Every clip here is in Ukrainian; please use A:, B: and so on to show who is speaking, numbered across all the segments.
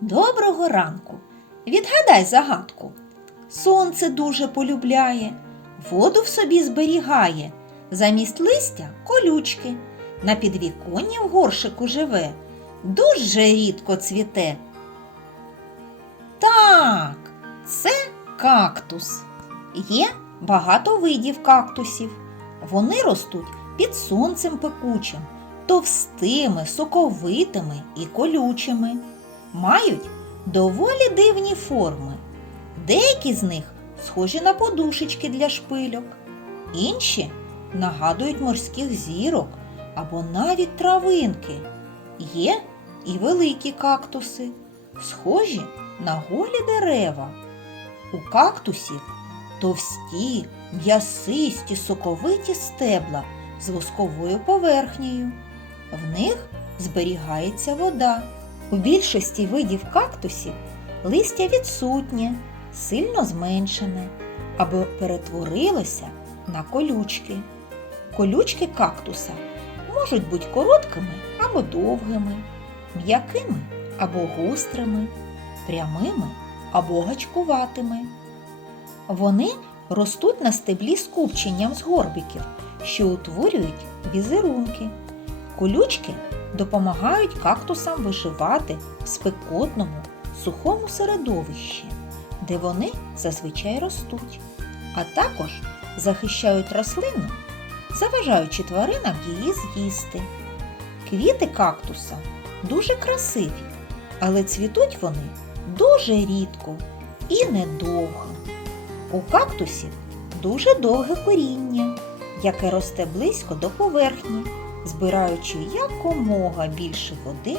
A: Доброго ранку. Відгадай загадку. Сонце дуже полюбляє, воду в собі зберігає, замість листя колючки. На підвіконні в горшику живе, дуже рідко цвіте. Так, це кактус. Є багато видів кактусів. Вони ростуть під сонцем пекучим, товстими, соковитими і колючими. Мають доволі дивні форми. Деякі з них схожі на подушечки для шпильок, інші нагадують морських зірок або навіть травинки. Є і великі кактуси, схожі на голі дерева. У кактусів товсті, м'ясисті, соковиті стебла з восковою поверхнею. В них зберігається вода. У більшості видів кактусів листя відсутнє, сильно зменшене або перетворилося на колючки. Колючки кактуса можуть бути короткими або довгими, м'якими або гострими, прямими або гачкуватими. Вони ростуть на стеблі скупченням з горбиків, що утворюють візерунки. Колючки допомагають кактусам виживати в спекотному, сухому середовищі, де вони зазвичай ростуть, а також захищають рослину, заважаючи тваринам її з'їсти. Квіти кактуса дуже красиві, але цвітуть вони дуже рідко і недовго. У кактусів дуже довге коріння, яке росте близько до поверхні, збираючи якомога більше води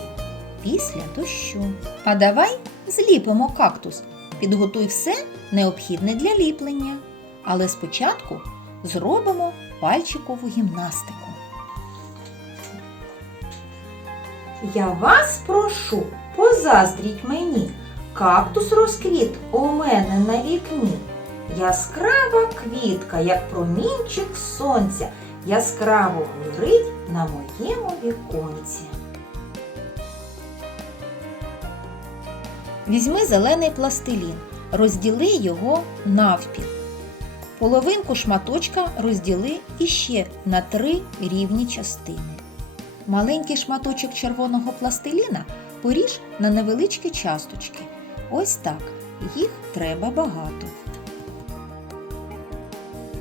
A: після дощу. А давай зліпимо кактус. Підготуй все необхідне для ліплення. Але спочатку зробимо пальчикову гімнастику. Я вас прошу, позаздріть мені, кактус розквіт у мене на вікні. Яскрава квітка, як промінчик сонця, яскраво горить на моєму віконці. Візьми зелений пластилін, розділи його навпіл. Половинку шматочка розділи іще на три рівні частини. Маленький шматочок червоного пластиліна поріж на невеличкі часточки. Ось так. Їх треба багато.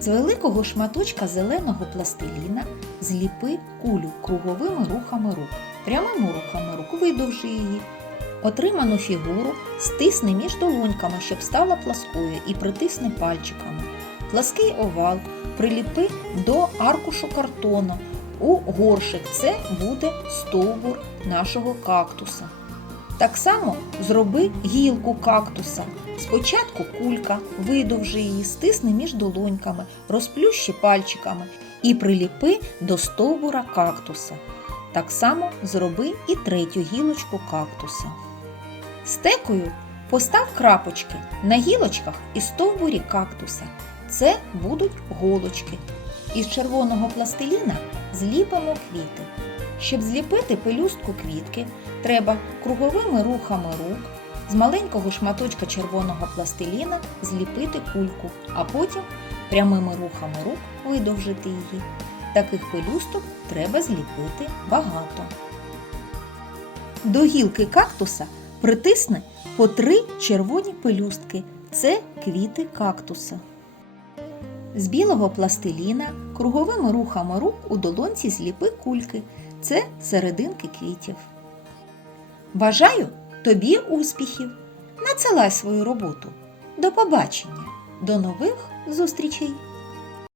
A: З великого шматочка зеленого пластиліна зліпи кулю круговими рухами рук, прямими рухами рук видовжи її. Отриману фігуру стисни між долоньками, щоб стала пласкою, і притисни пальчиками. Плаский овал приліпи до аркушу картону. У горшик це буде стовбур нашого кактуса. Так само зроби гілку кактуса. Спочатку кулька, видовжи її, стисни між долоньками, розплющи пальчиками і приліпи до стовбура кактуса. Так само зроби і третю гілочку кактуса. Стекою постав крапочки на гілочках і стовбурі кактуса. Це будуть голочки. Із червоного пластиліна зліпимо квіти. Щоб зліпити пелюстку квітки, треба круговими рухами рук з маленького шматочка червоного пластиліна зліпити кульку, а потім прямими рухами рук видовжити її. Таких пелюсток треба зліпити багато. До гілки кактуса притисни по три червоні пелюстки. Це квіти кактуса. З білого пластиліна круговими рухами рук у долонці зліпи кульки. Це серединки квітів. Бажаю тобі успіхів! Надсилай свою роботу. До побачення! До нових зустрічей!